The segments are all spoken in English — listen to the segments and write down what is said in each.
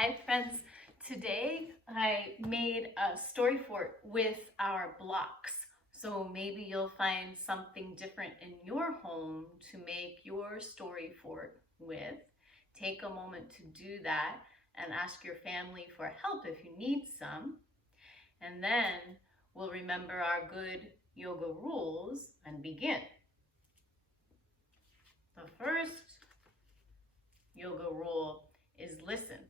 Hi friends, today I made a story fort with our blocks. So maybe you'll find something different in your home to make your story fort with. Take a moment to do that and ask your family for help if you need some. And then we'll remember our good yoga rules and begin. The first yoga rule is listen.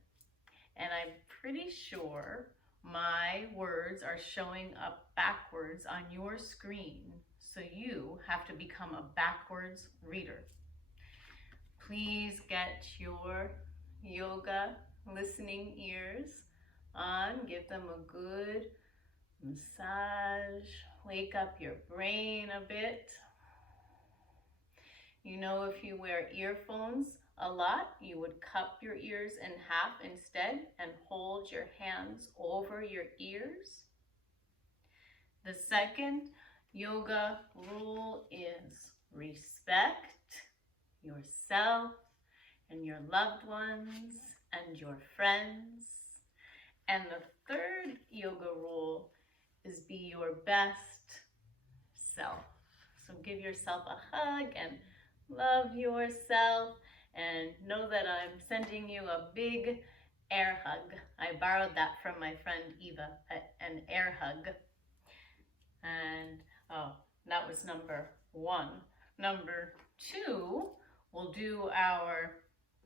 And I'm pretty sure my words are showing up backwards on your screen, so you have to become a backwards reader. Please get your yoga listening ears on, give them a good massage, wake up your brain a bit. You know, if you wear earphones a lot, you would cup your ears in half instead and hold your hands over your ears. The second yoga rule is respect yourself and your loved ones and your friends. And the third yoga rule is be your best self. So give yourself a hug and love yourself, and know that I'm sending you a big air hug. I borrowed that from my friend Eva, an air hug. And that was number 1. Number 2, we'll do our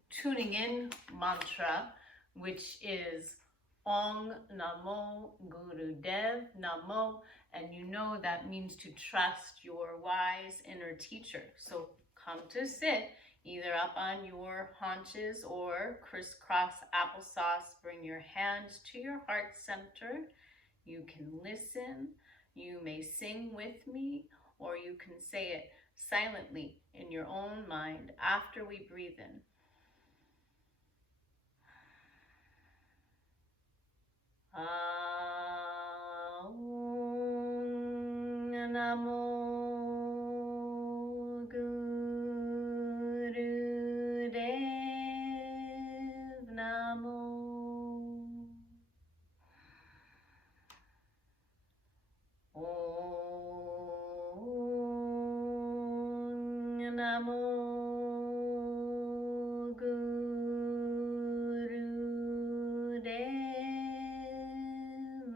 tuning in mantra, which is Ong Namo Gurudev Namo, and you know that means to trust your wise inner teacher. So come to sit either up on your haunches or crisscross applesauce. Bring your hands to your heart center. You can listen. You may sing with me, or you can say it silently in your own mind after we breathe in. Om Namo Gurudev Namo. Om Namo Gurudev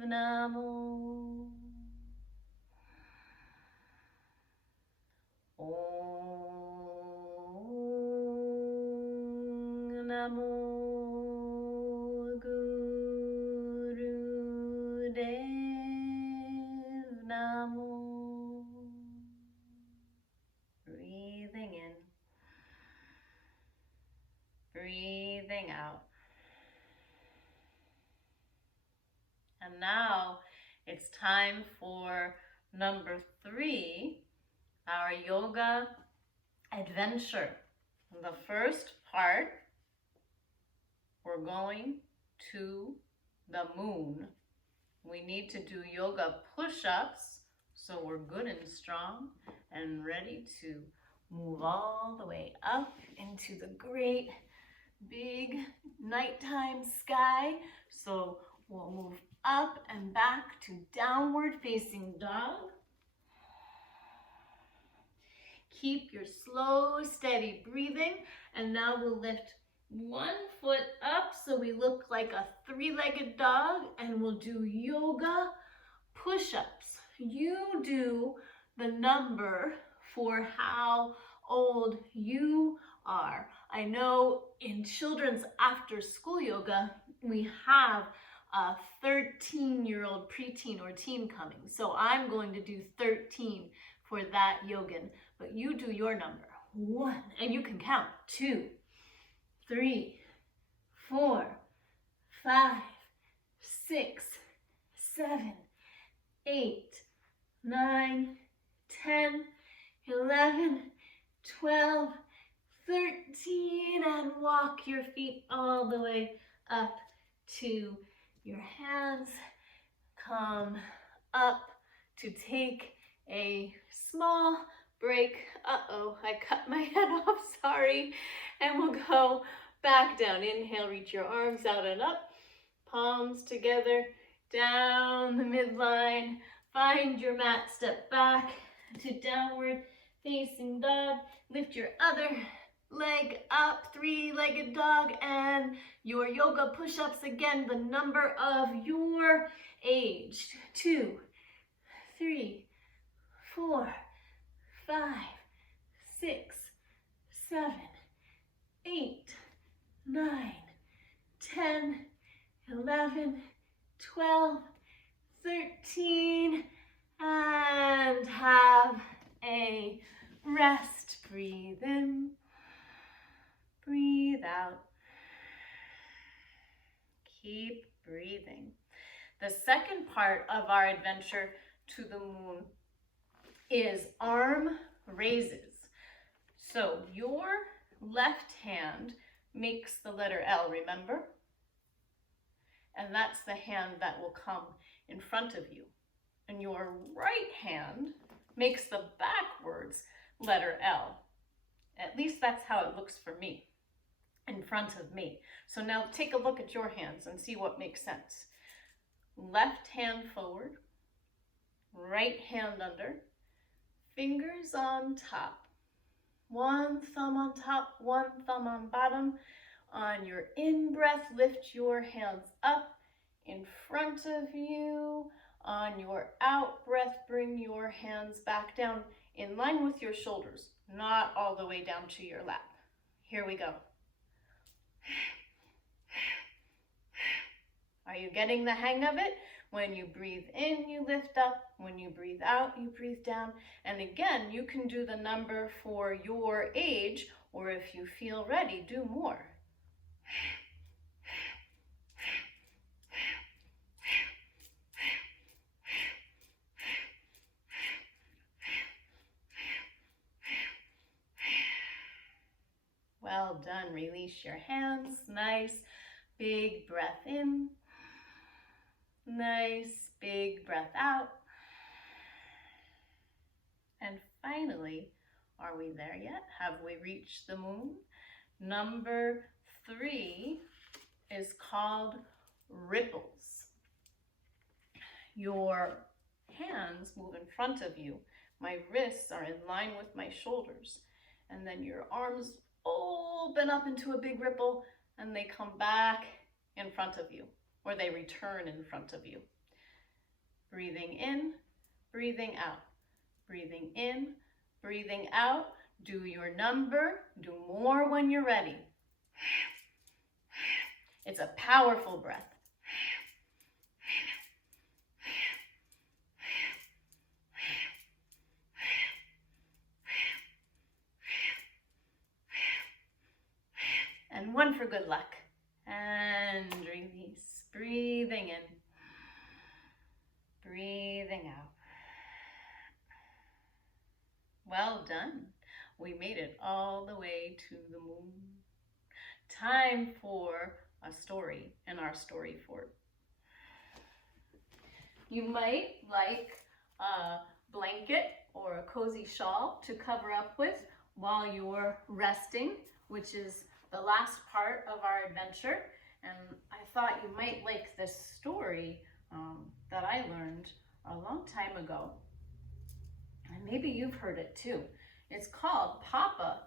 Namo. Om Namo Gurudev Namo. Breathing in, breathing out. And now it's time for number 3, our yoga adventure. The first part, we're going to the moon. We need to do yoga push-ups so we're good and strong and ready to move all the way up into the great big nighttime sky. So we'll move up and back to downward facing dog. Keep your slow, steady breathing. And now we'll lift one foot up so we look like a 3-legged dog, and we'll do yoga push-ups. You do the number for how old you are. I know in children's after school yoga, we have a 13-year-old preteen or teen coming. So I'm going to do 13 for that yogin, but you do your number. 1, and you can count. 2, 3, 4, 5, 6, 7, 8, 9, 10, 11, 12, 13, and walk your feet all the way up to your hands. Come up to take a small break. Uh-oh, I cut my head off, sorry. And we'll go back down. Inhale, reach your arms out and up, palms together, down the midline. Find your mat, step back to downward facing dog. Lift your other leg up, three-legged dog, and your yoga push-ups again, the number of your age. 2, 3, 4, 5, 6, 7, 8, 9, 10, 11, 12, 13, and have a rest. Breathe in, breathe out. Keep breathing. The second part of our adventure to the moon is arm raises. So your left hand makes the letter L, remember? And that's the hand that will come in front of you. And your right hand makes the backwards letter L. At least that's how it looks for me, in front of me. So now take a look at your hands and see what makes sense. Left hand forward, right hand under, fingers on top. One thumb on top, one thumb on bottom. On your in-breath, lift your hands up in front of you. On your out-breath, bring your hands back down in line with your shoulders, not all the way down to your lap. Here we go. Are you getting the hang of it? When you breathe in, you lift up. When you breathe out, you breathe down. And again, you can do the number for your age, or if you feel ready, do more. Well done. Release your hands. Nice big breath in. Nice big breath out. And finally, are we there yet? Have we reached the moon? Number 3 is called ripples. Your hands move in front of you. My wrists are in line with my shoulders. And then your arms open up into a big ripple and they come back in front of you, or they return in front of you. Breathing in, breathing out. Breathing in, breathing out. Do your number. Do more when you're ready. It's a powerful breath. And one for good luck. And release. Breathing in. Breathing out. Well done. We made it all the way to the moon. Time for a story in our story fort. You might like a blanket or a cozy shawl to cover up with while you're resting, which is the last part of our adventure. And I thought you might like this story that I learned a long time ago. And maybe you've heard it too. It's called Papa,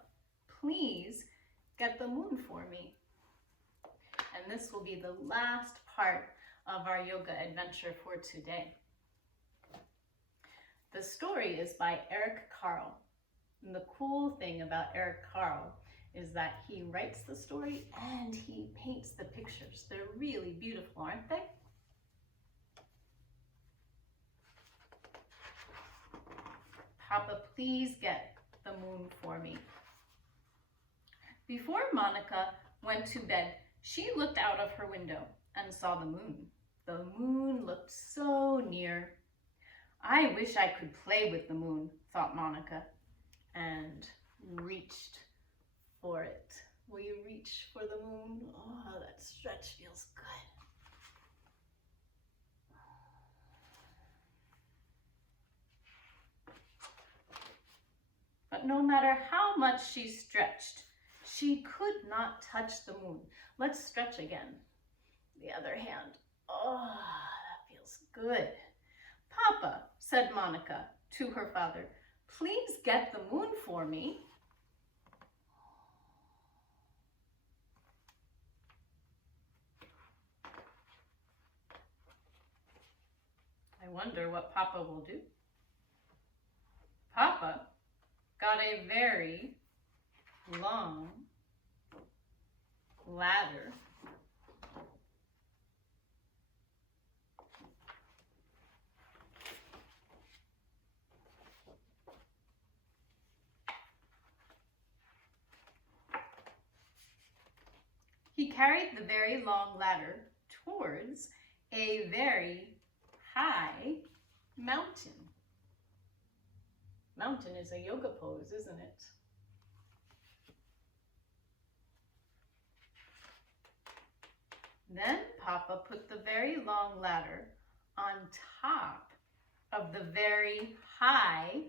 Please Get the Moon for Me. And this will be the last part of our yoga adventure for today. The story is by Eric Carle. And the cool thing about Eric Carle is that he writes the story and he paints the pictures. They're really beautiful, aren't they? Papa, please get the moon for me. Before Monica went to bed, she looked out of her window and saw the moon. The moon looked so near. I wish I could play with the moon, thought Monica, and reached for it. Will you reach for the moon? Oh, that stretch feels good. But no matter how much she stretched, She could not touch the moon. Let's stretch again. The other hand. Oh, that feels good. Papa, said Monica to her father, please get the moon for me. I wonder what Papa will do. Papa got a very long ladder He carried the very long ladder towards a very high mountain. Mountain is a yoga pose, isn't it? Then Papa put the very long ladder on top of the very high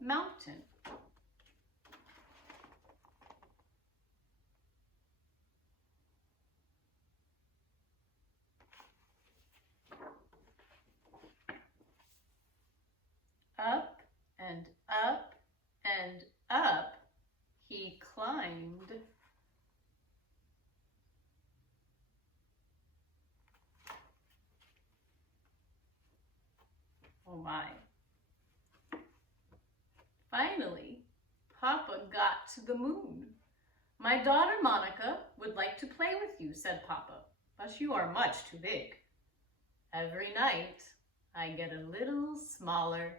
mountain. Up and up and up he climbed. Oh my. Finally, Papa got to the moon. My daughter Monica would like to play with you, said Papa, but you are much too big. Every night I get a little smaller,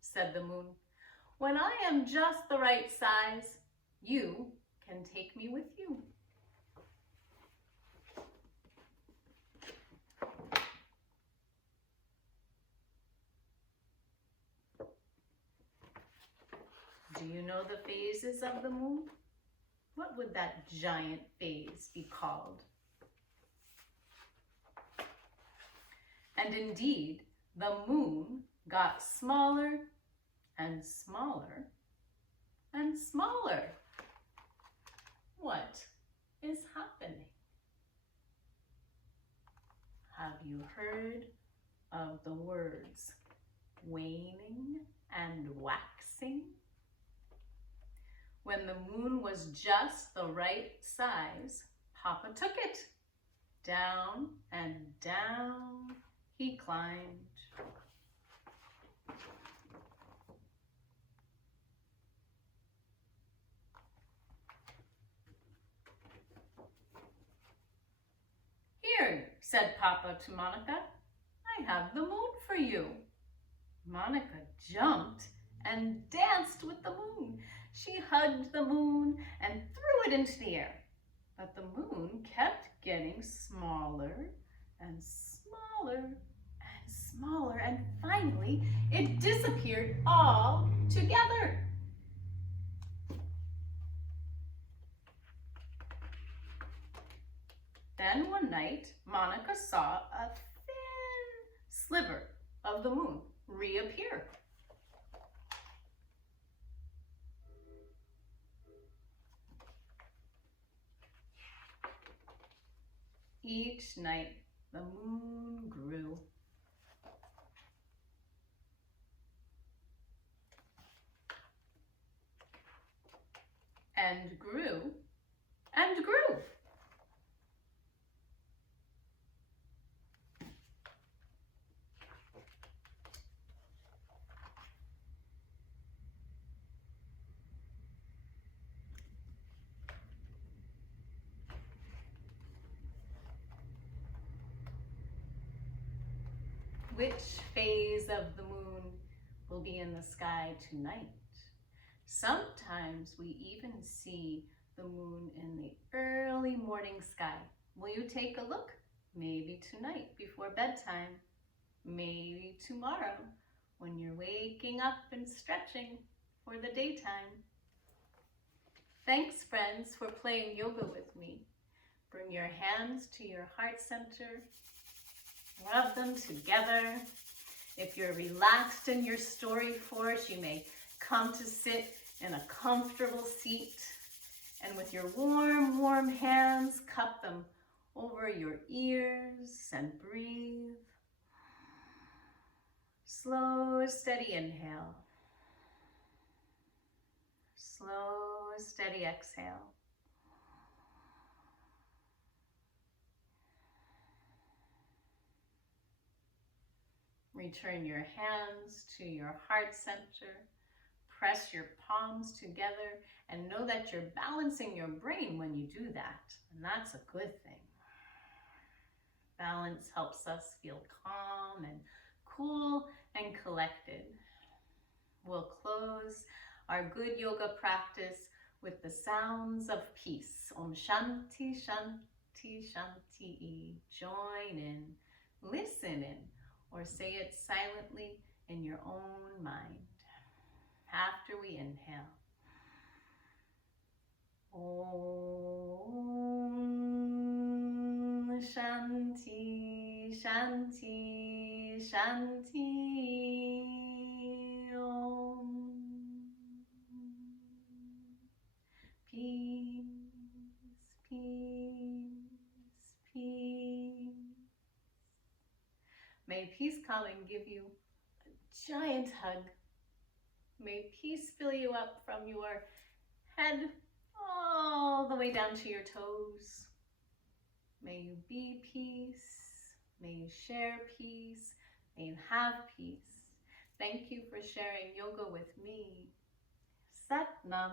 said the moon. When I am just the right size, you can take me with you. Do you know the phases of the moon? What would that giant phase be called? And indeed, the moon got smaller and smaller and smaller. What is happening? Have you heard of the words waning and waxing? When the moon was just the right size, Papa took it. Down and down he climbed. Here, said Papa to Monica, I have the moon for you. Monica jumped and danced with the moon. She hugged the moon and threw it into the air. But the moon kept getting smaller and smaller and smaller, and finally it disappeared all together. Then one night, Monica saw a thin sliver of the moon reappear. Each night, the moon grew. And grew and grew. Which phase of the moon will be in the sky tonight? Sometimes we even see the moon in the early morning sky. Will you take a look? Maybe tonight before bedtime. Maybe tomorrow when you're waking up and stretching for the daytime. Thanks, friends, for playing yoga with me. Bring your hands to your heart center. Rub them together. If you're relaxed in your story force, you may come to sit in a comfortable seat And with your warm, warm hands, cup them over your ears and breathe. Slow, steady inhale. Slow, steady exhale. Return your hands to your heart center. Press your palms together and know that you're balancing your brain when you do that. And that's a good thing. Balance helps us feel calm and cool and collected. We'll close our good yoga practice with the sounds of peace. Om Shanti, Shanti, Shanti. Join in, listen in, or say it silently in your own mind. After we inhale. Om Shanti, Shanti, Shanti. Om. Peace, peace, peace. May peace come and give you a giant hug. May peace fill you up from your head all the way down to your toes. May you be peace. May you share peace. May you have peace. Thank you for sharing yoga with me. Sat Nam.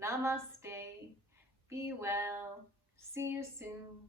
Namaste. Be well. See you soon.